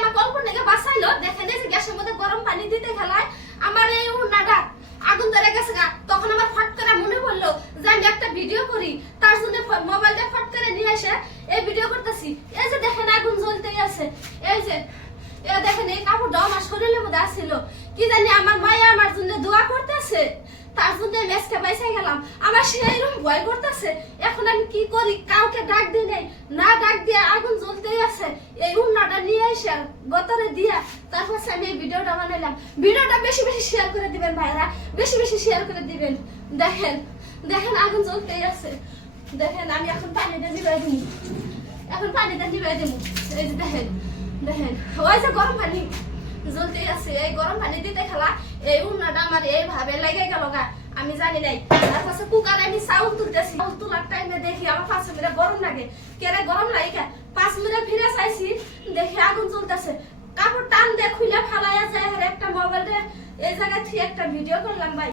আমার কল্পনাকে বাঁচাইলো। দেখেন এই যে গ্যাসের মধ্যে গরম পানি দিতে খেলায় আমার এই উন্নাটা আগুন ধরে গেছে গা। তখন আমার ফট করে মনে পড়লো যে আমি একটা ভিডিও করি, তার জন্য মোবাইলটা ফট করে নিয়ে এসে এই ভিডিও করতেছি। এই যে দেখেন আগুন জ্বলতেই আছে। এই যে দেখেন এই কাপড়টা আমার শরীরের মধ্যে আসছিল, কি জানি আমার মায়া আমার জন্য দোয়া করতেছে, তার জন্য আমি আজকে বাইসে গেলাম। আমার সেইরকম ভয় করতেছে। এখন আমি কি করি, কাউকে ডাক দিই নাই, না ডাক দিয়ে আগুন জ্বলতেই আছে। এই উন্নাটা নিয়ে এসে গতরে দিয়া তারপর আমি এই ভিডিওটা বানাইলাম। ভিডিওটা বেশি বেশি শেয়ার করে দিবেন ভাইরা, বেশি বেশি শেয়ার করে দিবেন। দেখেন দেখেন আগুন জ্বলতেই আছে। দেখেন আমি এখন পানিটা নিবাই দিই, এখন পানিটা নিবাই দিই। এই যে দেখেন দেখেন ওই যে গরম পানি জ্বলতেই আছে। এই গরম পানি দিতে খেলা এই উন্নাটা আমার এইভাবে লেগে গেল গা, আমি জানি নাই। তারপর কুকারে আমি চাউল তুলতেছি, চাউল তোলার টাইমে দেখি আমার 5 মিনিট গরম লাগে। কেরে গরম লাগে 5 মিনিট ফিরে চাইছি, দেখি আগুন জ্বলতেছে। কাপড় টান দিয়ে খুলে ফালাইয়া যায়। একটা মোবাইলে এই জায়গা থেকে একটা ভিডিও করলাম ভাই।